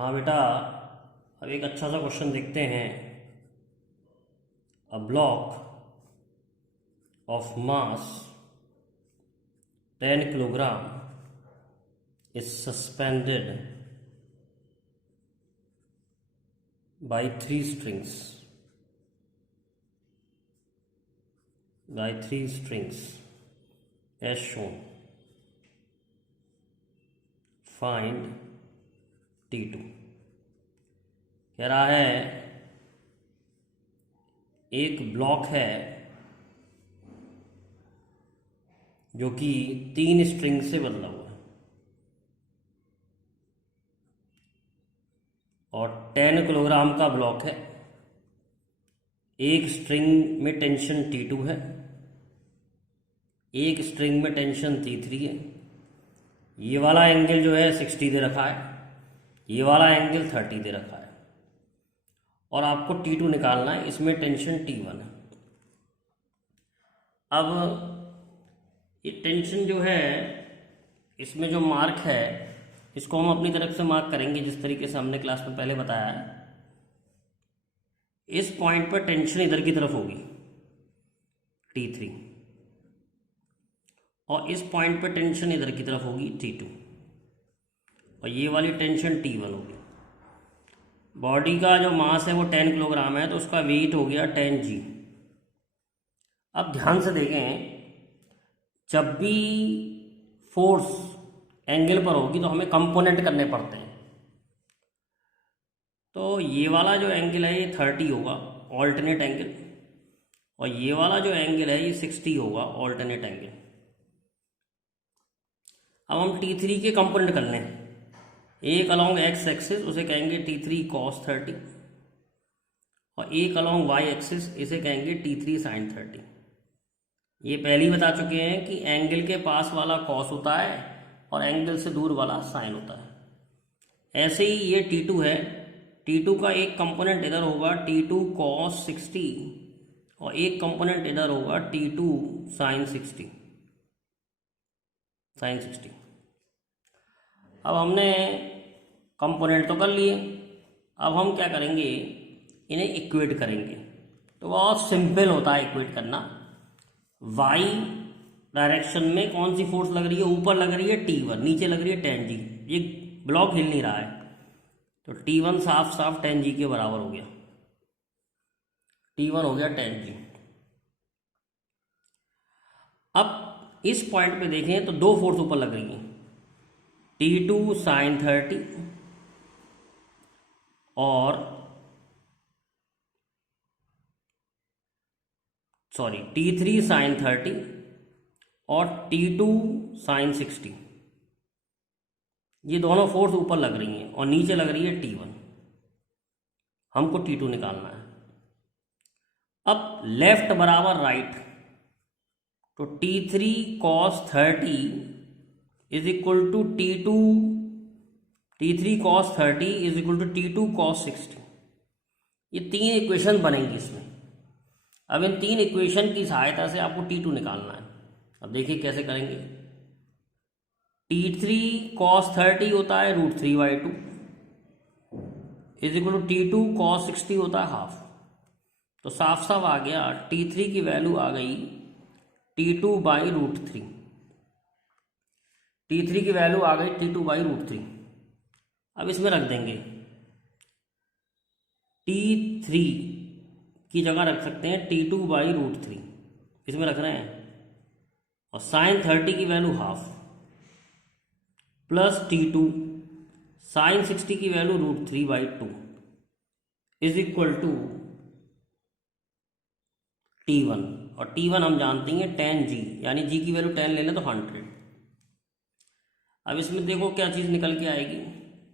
हाँ बेटा, अब एक अच्छा सा क्वेश्चन देखते हैं। A block of mass 10 kilogram is suspended by three strings as shown. Find T2। कह रहा है एक ब्लॉक है जो कि 3 स्ट्रिंग से बदला हुआ है और 10 किलोग्राम का ब्लॉक है। एक स्ट्रिंग में टेंशन T2 है, एक स्ट्रिंग में टेंशन T3 है। ये वाला एंगल जो है 60 दे रखा है, ये वाला एंगल 30 दे रखा है और आपको T2 निकालना है। इसमें टेंशन T1 है। अब ये टेंशन जो है, इसमें जो मार्क है इसको हम अपनी तरफ से मार्क करेंगे जिस तरीके से हमने क्लास में पहले बताया है। इस पॉइंट पर टेंशन इधर की तरफ होगी T3 और इस पॉइंट पर टेंशन इधर की तरफ होगी T2 और ये वाली टेंशन T1 होगी। बॉडी का जो मास है वो 10 किलोग्राम है तो उसका वेट हो गया 10G। अब ध्यान से देखें, जब भी फोर्स एंगल पर होगी तो हमें कंपोनेंट करने पड़ते हैं। तो ये वाला जो एंगल है ये 30 होगा ऑल्टरनेट एंगल और ये वाला जो एंगल है ये 60 होगा ऑल्टरनेट एंगल। अब हम T3 के कंपोनेंट कर लें। एक अलॉन्ग एक्स एक्सिस उसे कहेंगे T3 cos 30 और एक अलॉन्ग वाई एक्सिस इसे कहेंगे T3 sin 30। ये पहले ही बता चुके हैं कि एंगल के पास वाला cos होता है और एंगल से दूर वाला sin होता है। ऐसे ही ये T2 है, T2 का एक कंपोनेंट इधर होगा T2 cos 60 और एक कंपोनेंट इधर होगा T2 sin 60। अब हमने कंपोनेंट तो कर लिए, अब हम क्या करेंगे, इन्हें इक्वेट करेंगे। तो बहुत सिंपल होता है इक्वेट करना। वाई डायरेक्शन में कौन सी फोर्स लग रही है, ऊपर लग रही है T1, नीचे लग रही है 10G। ये ब्लॉक हिल नहीं रहा है तो T1 साफ साफ 10G के बराबर हो गया। T1 हो गया 10G। अब इस पॉइंट पे देखें तो दो फोर्स ऊपर लग रही हैं, T2 sin 30 और T3 sin 30 और T2 sin 60। ये दोनों फोर्स ऊपर लग रही हैं और नीचे लग रही है T1। हमको T2 निकालना है। अब लेफ्ट बराबर राइट, तो T3 cos 30 is equal to T3 cos 30 is equal to T2 cos 60। ये तीन इक्वेशन बनेंगी इसमें। अब इन तीन इक्वेशन की सहायता से आपको T2 निकालना है। अब देखिए कैसे करेंगे। T3 cos 30 होता है √3/2 is equal to T2 cos 60 होता है हाफ। तो साफ साफ आ गया, T3 की वैल्यू आ गई T2/√3। T3 की वैल्यू आ गई T2/√3। अब इसमें रख देंगे T3 की जगह रख सकते हैं T2/√3, इसमें रख रहे हैं। और sin 30 की value half plus T2 sin 60 की value √3/2 is equal to T1 और T1 हम जानते हैं 10G, यानी G की वैल्यू 10 ले लें तो 100। अब इसमें देखो क्या चीज़ निकल के आएगी।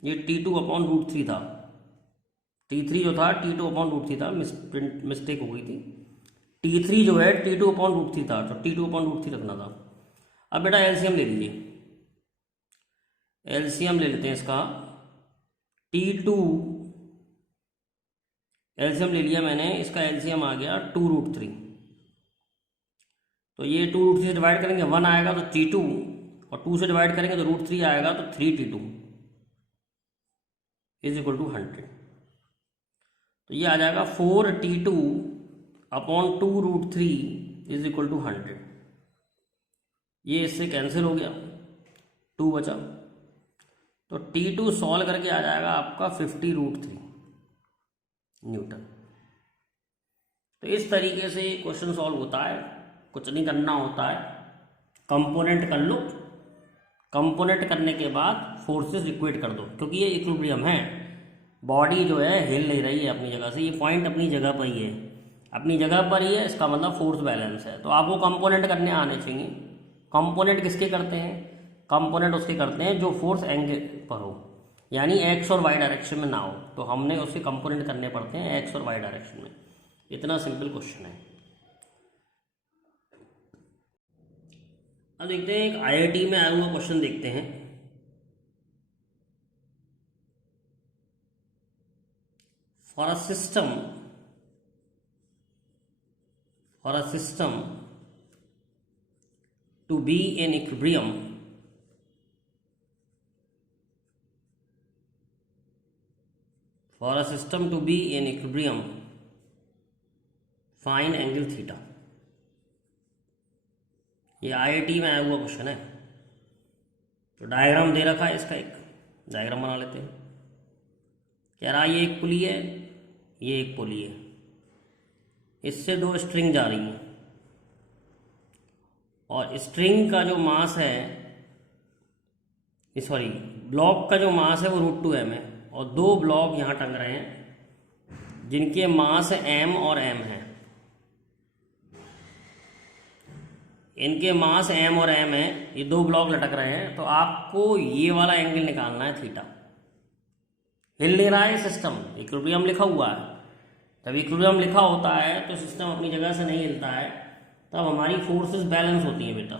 ये T2/√3 था, T3 जो था T2/√3 था, मिस्टेक हो गई थी। T3 जो है T2/√3 था तो T2/√3 रखना था। अब बेटा एलसीएम ले लीजिए, एलसीएम ले लेते हैं इसका। T2 एलसीएम ले लिया मैंने, इसका एलसीएम आ गया 2√3। तो ये 2√3 से डिवाइड करेंगे 1 आएगा तो T2 और 2 से डिवाइड करेंगे तो √3 आएगा तो 3T2। Is equal to 100। तो ये आ जाएगा 4T2 upon 2√3 is equal to 100। ये इससे कैंसिल हो गया, 2 बचा। तो T2 सॉल्व करके आ जाएगा आपका 50√3 न्यूटन। तो इस तरीके से क्वेश्चन सॉल्व होता है, कुछ नहीं करना होता है, कंपोनेंट कर लो, कंपोनेंट करने के बाद फोर्सेस इक्वेट कर दो, क्योंकि ये इक्विलिब्रियम है, बॉडी जो है हिल नहीं रही है अपनी जगह से, ये पॉइंट अपनी जगह पर ही है, अपनी जगह पर ही है, इसका मतलब फोर्स बैलेंस है। तो आपको कंपोनेंट करने आने चाहिए। कंपोनेंट किसके करते हैं? कंपोनेंट उसके करते हैं जो फोर्स एंगल पर हो, यानी एक्स और वाई डायरेक्शन में ना हो, तो हमने उसके कंपोनेंट करने पड़ते हैं एक्स और वाई डायरेक्शन में। इतना सिंपल क्वेश्चन है। अब देखते हैं एक आईआईटी में आया हुआ क्वेश्चन देखते हैं। For a system to be in equilibrium, for a system to be in equilibrium, find angle theta। ये आईआईटी में आया हुआ क्वेश्चन है। तो डायग्राम दे रखा है इसका, एक डायग्राम बना लेते हैं। कह रहा ये एक पुली है, ये एक पुली है, इससे 2 स्ट्रिंग जा रही हैं, और स्ट्रिंग का जो मास है, सॉरी ब्लॉक का जो मास है वो √2m है, और 2 ब्लॉक यहाँ टंग रहे हैं जिनके मास m और m है। इनके मास m और m है, ये 2 ब्लॉक लटक रहे हैं। तो आपको ये वाला एंगल निकालना है थीटा। हिल नहीं रहा है सिस्टम, इक्विलिब्रियम लिखा हुआ है। जब इक्विलिब्रियम लिखा होता है तो सिस्टम अपनी जगह से नहीं हिलता है, तब हमारी फोर्सेस बैलेंस होती हैं बेटा।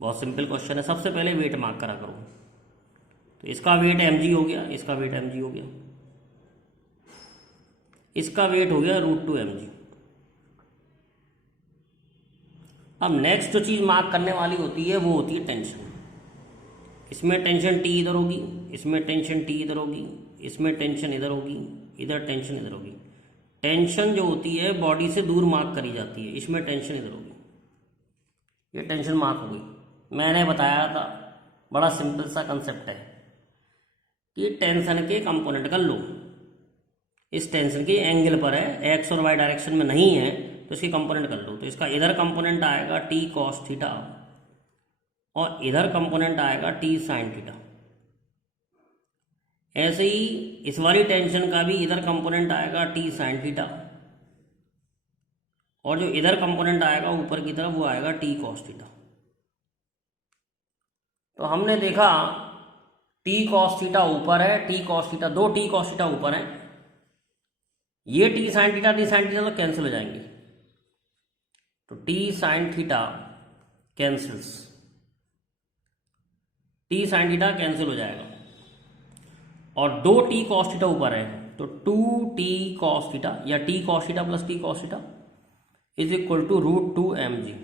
बहुत सिंपल क्वेश्चन है। सबसे पहले वेट मार्क करा करो। तो इसका वेट mg हो गया, इसका वेट mg हो गया, इसका वेट हो गया √2mg। अब नेक्स्ट जो चीज मार्क करने वाली होती है वो होती है टेंशन। इसमें टेंशन T इधर होगी, इसमें टेंशन T इधर होगी, इसमें टेंशन इधर होगी, इधर टेंशन इधर होगी। टेंशन जो होती है बॉडी से दूर मार्क करी जाती है, इसमें टेंशन इधर होगी, ये टेंशन मार्क हो गई। मैंने बताया था, बड़ा सिंपल सा कंसेप्ट है कि टेंशन के कंपोनेंट कर लो। इस टेंशन के एंगल पर है, एक्स और वाई डायरेक्शन में नहीं है, तो इसके कंपोनेंट कर लो। तो इसका इधर कंपोनेंट आएगा T cos थीटा, और इधर कंपोनेंट आएगा T sin थीटा। ऐसे ही इस वाली टेंशन का भी इधर कंपोनेंट आएगा T sin थीटा, और जो इधर कंपोनेंट आएगा ऊपर की तरफ वो आएगा T cos थीटा। तो हमने देखा T cos थीटा ऊपर है, T cos theta, 2 T cos theta ऊपर है, ये T sin थीटा तो कैंसिल हो जाएंगे। तो T sin theta cancels, T sin theta cancel हो जाएगा, और 2 T cos थीटा ऊपर है, तो 2T cos थीटा या T cos theta plus T cos theta is equal to √2mg।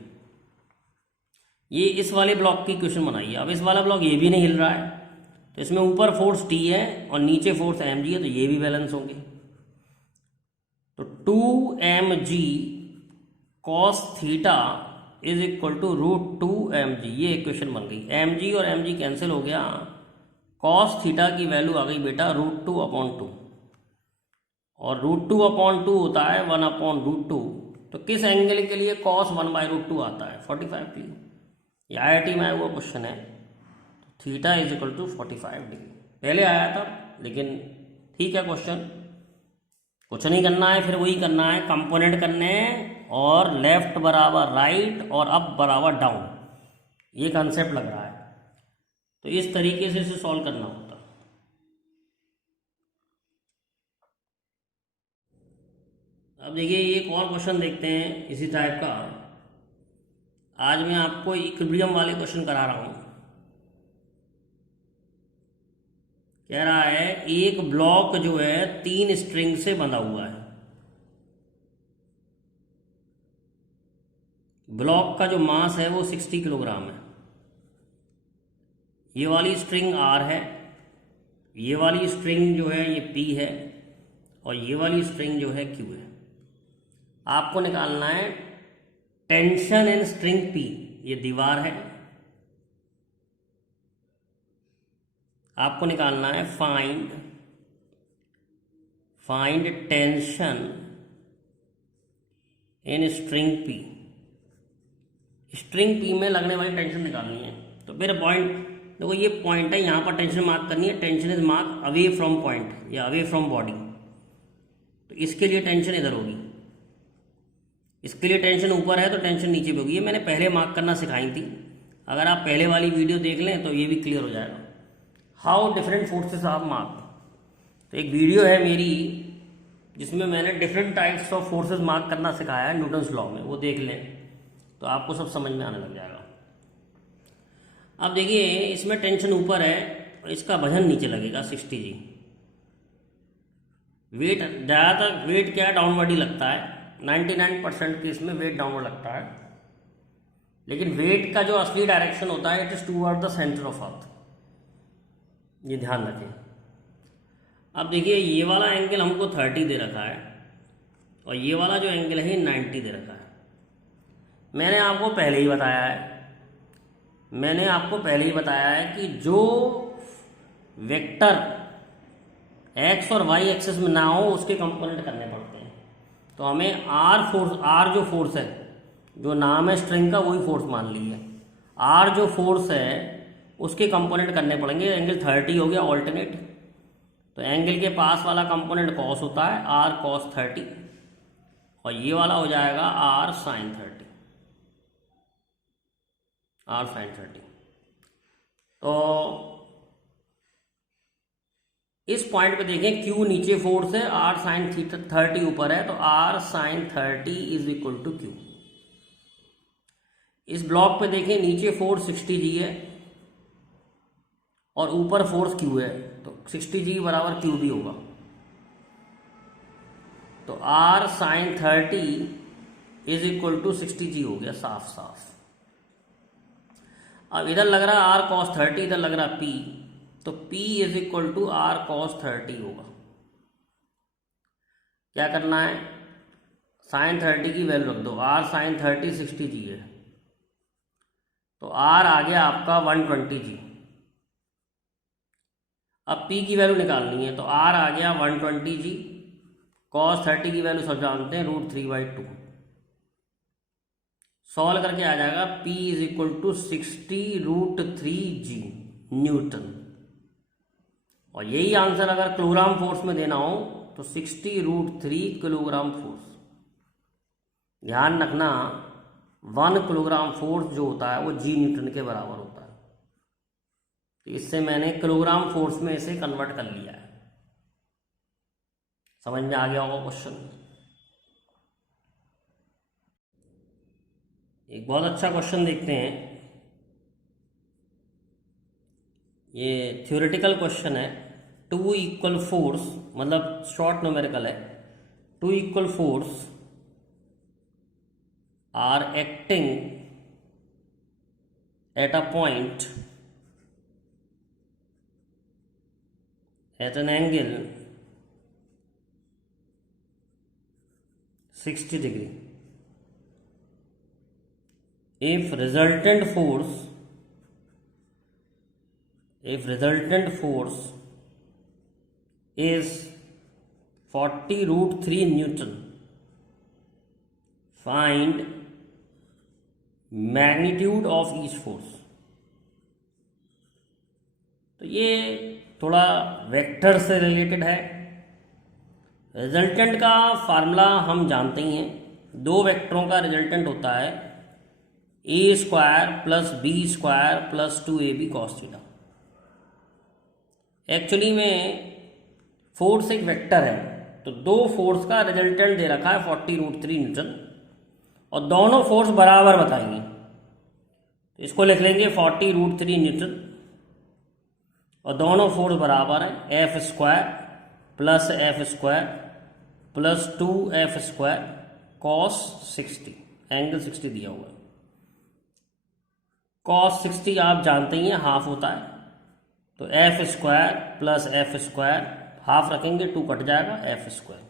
ये इस वाले ब्लॉक की इक्वेशन बनाइए। अब इस वाला ब्लॉक ये भी नहीं हिल रहा है, तो इसमें ऊपर फोर्स T है और नीचे फोर्स mg है, तो ये भी बैलेंस होंगे। तो 2mg cos theta is equal to √2mg, ये इक्वेशन बन गई। mg और mg कैंसिल हो गया, cos थीटा की वैल्यू आ गई बेटा √2/2, और √2/2 होता है 1/√2। तो किस एंगल के लिए cos 1/√2 आता है? 45 के लिए। ये आईआईटी में आया हुआ क्वेश्चन है। Theta is equal to 45 degree पहले आया था, लेकिन ठीक है क्वेश्चन, कुछ नहीं करना है, फिर वही करना है, कंपोनेंट करने हैं, और लेफ्ट बराबर राइट और अप बराबर डाउन, ये कंसेप्ट लग रहा है। तो इस तरीके से इसे सॉल्व करना होता। अब देखिए एक और क्वेश्चन देखते हैं इसी टाइप का। आज मैं आपको इक्विलिब्रियम वाले क्वेश्चन करा रहा हूं। कह रहा है एक ब्लॉक जो है 3 स्ट्रिंग से बंधा हुआ है। ब्लॉक का जो मास है वो 60 किलोग्राम है। ये वाली स्ट्रिंग R है, ये वाली स्ट्रिंग जो है ये P है और ये वाली स्ट्रिंग जो है Q है। आपको निकालना है टेंशन इन स्ट्रिंग P, ये दीवार है। आपको निकालना है find tension in string P। String P में लगने वाली टेंशन निकालनी है। तो मेरा पॉइंट देखो, ये पॉइंट है, यहाँ पर टेंशन मार्क करनी है। Tension is mark away from point या अवे फ्रॉम बॉडी, तो इसके लिए टेंशन इधर होगी। इसके लिए टेंशन ऊपर है तो टेंशन नीचे पे होगी। ये मैंने पहले मार्क करना सिखाई थी, अगर आप पहले वाली वीडियो देख लें तो ये भी क्लियर हो जाएगा। How different forces are mark, तो एक वीडियो है मेरी जिसमें मैंने different types of forces mark करना सिखाया है न्यूटन्स लॉ में, वो देख लें तो आपको सब समझ में आने लग जाएगा। अब देखिए, इसमें टेंशन ऊपर है और इसका वजन नीचे लगेगा 60 जी। वेट ज़्यादातर वेट क्या है, डाउनवर्ड ही लगता है। 99% केस में वेट डाउनवर्ड लगता है, लेकिन वेट का जो असली डायरेक्शन होता है it is toward the centre of earth, ये ध्यान रखें। अब देखिए, ये वाला एंगल हमको 30 दे रखा है और ये वाला जो एंगल है 90 दे रखा है। मैंने आपको पहले ही बताया है कि जो वेक्टर एक्स और वाई एक्सिस में ना हो उसके कंपोनेंट करने पड़ते हैं। तो हमें आर जो फोर्स है, जो नाम है स्ट्रिंग का वही फोर्स मान लीजिए। आर जो फोर्स है उसके कंपोनेंट करने पड़ेंगे। एंगल 30 हो गया ऑल्टरनेट, तो एंगल के पास वाला कंपोनेंट कॉस होता है, आर कॉस 30, और ये वाला हो जाएगा आर साइन 30। तो इस पॉइंट पे देखें, Q नीचे फोर्स है, आर साइन 30 ऊपर है, तो R sine 30 is equal to Q। इस ब्लॉक पे देखें, नीचे फोर्स 60 जी है और ऊपर फोर्स Q है, तो 60 जी बराबर Q भी होगा। तो R sine 30 is equal to 60 G हो गया साफ साफ। अब इधर लग रहा है आर कॉस 30, इधर लग रहा P, तो P is equal to R cos 30 होगा। क्या करना है, साइन 30 की वैल्यू रख दो। आर साइन 30 60 जी है, तो आर आ गया आपका 120 जी। अब P की वैल्यू निकालनी है, तो आर आ गया 120 जी, कॉस 30 की वैल्यू सब जानते हैं √3/2। सॉल्व करके आ जाएगा P is equal to 60√3 G newton. और यही आंसर अगर किलोग्राम फोर्स में देना हो तो 60√3 किलोग्राम फोर्स। ध्यान रखना, 1 किलोग्राम फोर्स जो होता है वो जी न्यूटन के बराबर होता है। तो इससे मैंने किलोग्राम फोर्स में इसे कन्वर्ट कर लिया है। समझ में आ गया होगा क्वेश्चन। एक बहुत अच्छा क्वेश्चन देखते हैं। ये थ्योरेटिकल क्वेश्चन है। 2 इक्वल फोर्स, मतलब शॉर्ट न्यूमेरिकल है। 2 equal force are acting at a point at an angle 60 degree. If resultant force is 40√3 Newton, find magnitude of each force. तो ये थोड़ा वेक्टर से रिलेटेड है। रिजल्टेंट का फार्मूला हम जानते ही हैं। 2 वेक्टरों का रिजल्टेंट होता है a² + b² + 2ab cos theta. Actually में फोर्स एक वेक्टर है, तो 2 फोर्स का रिजल्टेंट दे रखा है 40√3 न्यूटन और दोनों फोर्स बराबर बताएंगे। तो इसको लिख लेंगे 40√3 न्यूटन और दोनों फोर्स बराबर है F² + F² + 2F² cos 60, angle 60 दिया हुआ है। cos 60 आप जानते ही हैं हाफ होता है, तो F square plus F square, half रखेंगे 2 कट जाएगा, एफ स्क्वायर।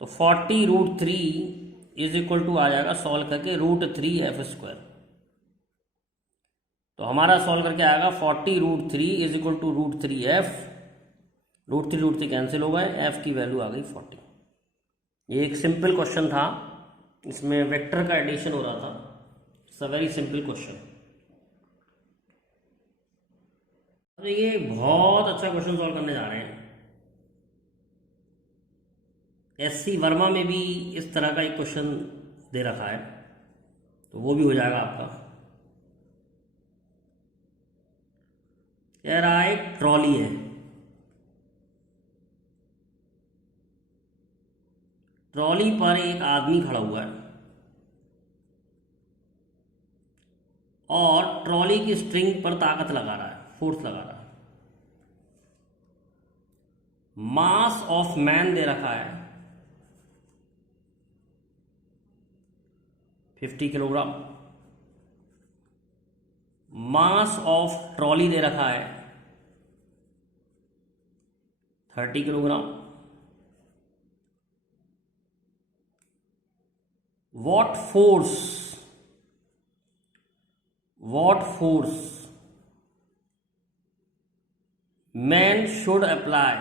तो 40√3 इज इक्वल टू आ जाएगा सॉल्व करके √3 एफ स्क्वायर। तो हमारा सॉल्व करके आएगा 40√3 is equal to √3 F. √3 cancel हो गए, एफ की वैल्यू आ गई 40। ये एक सिंपल क्वेश्चन था, इसमें वेक्टर का एडिशन हो रहा था। It's a very simple question. ये बहुत अच्छा क्वेश्चन सॉल्व करने जा रहे हैं। एससी वर्मा में भी इस तरह का एक क्वेश्चन दे रखा है, तो वो भी हो जाएगा आपका। कह रहा है एक ट्रॉली है, ट्रॉली पर एक आदमी खड़ा हुआ है और ट्रॉली की स्ट्रिंग पर ताकत लगा रहा है, फोर्स लगा रहा है। मास ऑफ मैन दे रखा है 50 किलोग्राम। मास ऑफ ट्रॉली दे रखा है 30 kilogram. What force man should apply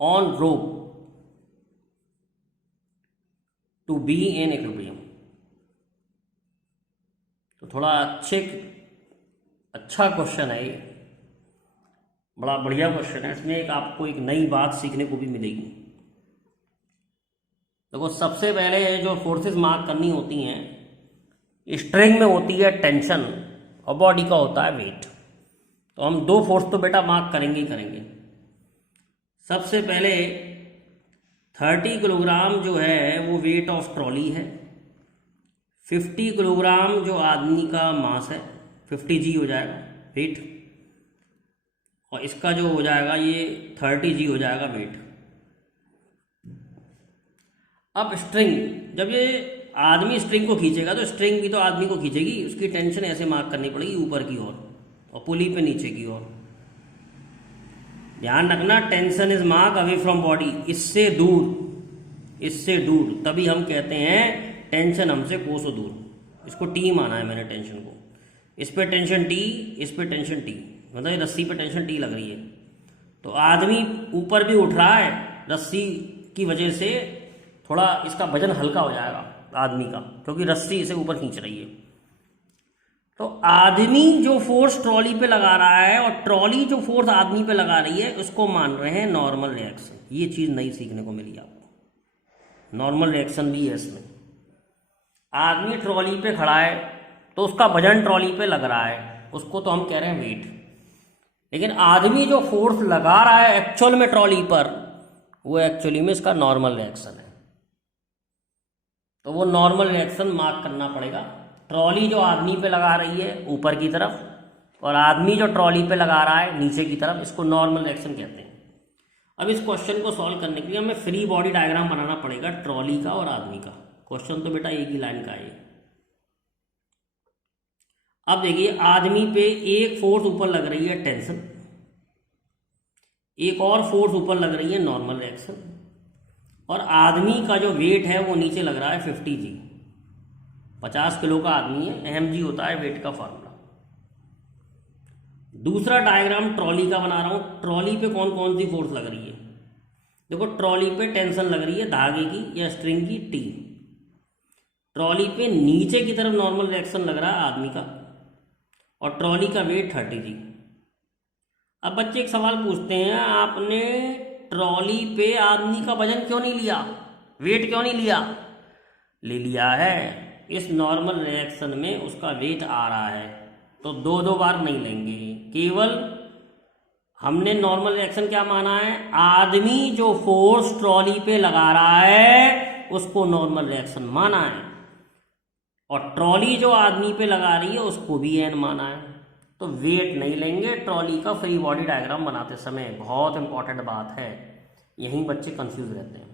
on rope to be in equilibrium? तो थोड़ा अच्छा क्वेश्चन है ये, बड़ा बढ़िया क्वेश्चन है। इसमें एक आपको एक नई बात सीखने को भी मिलेगी। देखो, सबसे पहले जो फोर्सेस मार्क करनी होती हैं, स्ट्रिंग में होती है टेंशन और बॉडी का होता है वेट। तो हम 2 फोर्स तो बेटा मार्क करेंगे ही करेंगे। सबसे पहले 30 किलोग्राम जो है वो वेट ऑफ ट्रॉली है, 50 किलोग्राम जो आदमी का मास है, 50 जी हो जाएगा वेट, और इसका जो हो जाएगा ये 30 जी हो जाएगा वेट। अब स्ट्रिंग, जब ये आदमी स्ट्रिंग को खींचेगा तो स्ट्रिंग भी तो आदमी को खींचेगी, उसकी टेंशन ऐसे मार्क करनी पड़ेगी ऊपर की ओर और पुली पे नीचे की ओर। ध्यान रखना, tension is mark away from body, इससे दूर, तभी हम कहते हैं टेंशन हमसे कोसों दूर। इसको टी माना है मैंने टेंशन को। इस पे टेंशन टी, इस पे टेंशन टी, मतलब रस्सी पे टेंशन टी लग रही है। तो आदमी ऊपर भी उठ रहा है, रस्सी की वजह से थोड़ा इसका वजन हल्का हो जाएगा आदमी का, क्योंकि रस्सी इसे ऊपर खींच रही है। तो आदमी जो फोर्स ट्रॉली पे लगा रहा है और ट्रॉली जो फोर्स आदमी पे लगा रही है, उसको मान रहे हैं नॉर्मल रिएक्शन। ये चीज नई सीखने को मिली आपको। नॉर्मल रिएक्शन भी है इसमें। आदमी ट्रॉली पे खड़ा है तो उसका वजन ट्रॉली पे लग रहा है, उसको तो हम कह रहे हैं वेट। लेकिन आदमी जो फोर्स लगा रहा है एक्चुअल में ट्रॉली पर, वो एक्चुअली में इसका नॉर्मल रिएक्शन है। तो वो नॉर्मल रिएक्शन मार्क करना पड़ेगा। ट्रॉली जो आदमी पे लगा रही है ऊपर की तरफ, और आदमी जो ट्रॉली पे लगा रहा है नीचे की तरफ, इसको नॉर्मल रिएक्शन कहते हैं। अब इस क्वेश्चन को सॉल्व करने के लिए हमें फ्री बॉडी डायग्राम बनाना पड़ेगा ट्रॉली का और आदमी का। क्वेश्चन तो बेटा एक ही लाइन का है। अब देखिए, आदमी पे एक फोर्स ऊपर लग रही है टेंशन, एक और फोर्स ऊपर लग रही है नॉर्मल रिएक्शन, और आदमी का जो वेट है वो नीचे लग रहा है 50 जी। 50 किलो का आदमी है, mg होता है वेट का फॉर्मूला। दूसरा डायग्राम ट्रॉली का बना रहा हूं। ट्रॉली पे कौन कौन सी फोर्स लग रही है? देखो, ट्रॉली पे टेंशन लग रही है धागे की या स्ट्रिंग की टी। ट्रॉली पे नीचे की तरफ नॉर्मल रिएक्शन लग रहा है आदमी का, और ट्रॉली का वेट 30 जी। अब बच्चे एक सवाल पूछते हैं, आपने ट्रॉली पे आदमी का वजन क्यों नहीं लिया, वेट क्यों नहीं लिया? ले लिया है, इस नॉर्मल रिएक्शन में उसका वेट आ रहा है, तो 2 बार नहीं लेंगे। केवल हमने नॉर्मल रिएक्शन क्या माना है? आदमी जो फोर्स ट्रॉली पे लगा रहा है उसको नॉर्मल रिएक्शन माना है, और ट्रॉली जो आदमी पे लगा रही है उसको भी एन माना है। तो वेट नहीं लेंगे ट्रॉली का फ्री बॉडी डायग्राम बनाते समय। बहुत इंपॉर्टेंट बात है, यहीं बच्चे कंफ्यूज रहते हैं।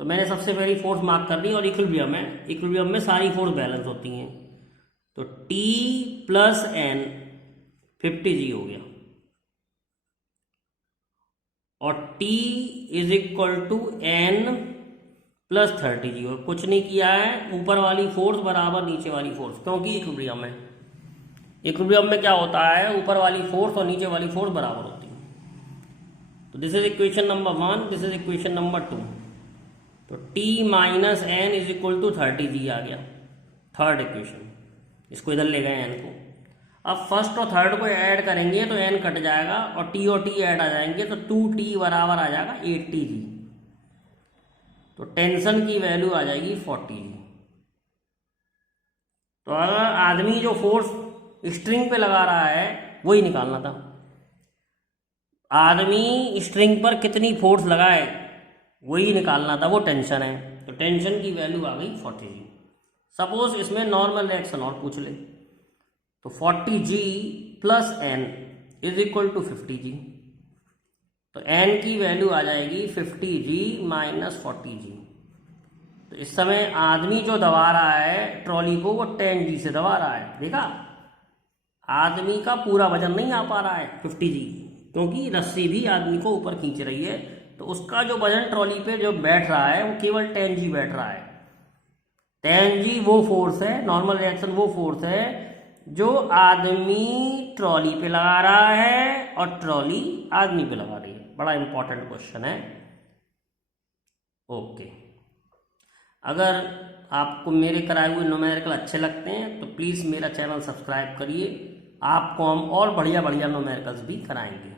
तो मैंने सबसे पहली फोर्स मार्क कर दी, और इक्विलिब्रियम है। इक्विलिब्रियम में सारी फोर्स बैलेंस होती हैं, तो T प्लस N 50G हो गया, और T is equal to N plus 30G, और कुछ नहीं किया है, ऊपर वाली फोर्स बराबर नीचे वाली फोर्स, क्योंकि इक्विलिब्रियम है। इक्विलिब्रियम में क्या होता है, ऊपर वाली फोर्स और नीचे वाली फोर्स बराबर होती है। तो this is equation number 1, this is equation number 2। तो T minus N is equal to 30G आ गया, थर्ड इक्वेशन। इसको इधर ले गए N को। अब फर्स्ट और थर्ड को ऐड करेंगे तो N कट जाएगा, और T और T ऐड आ जाएंगे, तो 2T बराबर आ जाएगा 80G। तो टेंशन की वैल्यू आ जाएगी 40G। तो अगर आदमी जो फोर्स स्ट्रिंग पे लगा रहा है वही निकालना था, आदमी स्ट्रिंग पर कितनी फोर्स लगाए वही निकालना था, वो टेंशन है। तो टेंशन की वैल्यू आ गई 40G। सपोज इसमें नॉर्मल रिएक्शन और पूछ ले, तो 40G plus N is equal to 50G। तो N की वैल्यू आ जाएगी 50G माइनस 40G। तो इस समय आदमी जो दबा रहा है ट्रॉली को, वो 10G से दबा रहा है। देखा, आदमी का पूरा वजन नहीं आ पा रहा है 50G, क्योंकि रस्सी भी आदमी को ऊपर खींच रही है। तो उसका जो वजन ट्रॉली पे जो बैठ रहा है वो केवल 10G बैठ रहा है। 10G वो फोर्स है, नॉर्मल रिएक्शन वो फोर्स है जो आदमी ट्रॉली पे लगा रहा है और ट्रॉली आदमी पे लगा रही है। बड़ा इंपॉर्टेंट क्वेश्चन है। ओके, अगर आपको मेरे कराए हुए न्यूमेरिकल अच्छे लगते हैं तो प्लीज़ मेरा चैनल सब्सक्राइब करिए, आपको हम और बढ़िया बढ़िया न्यूमेरिकल्स भी कराएंगे।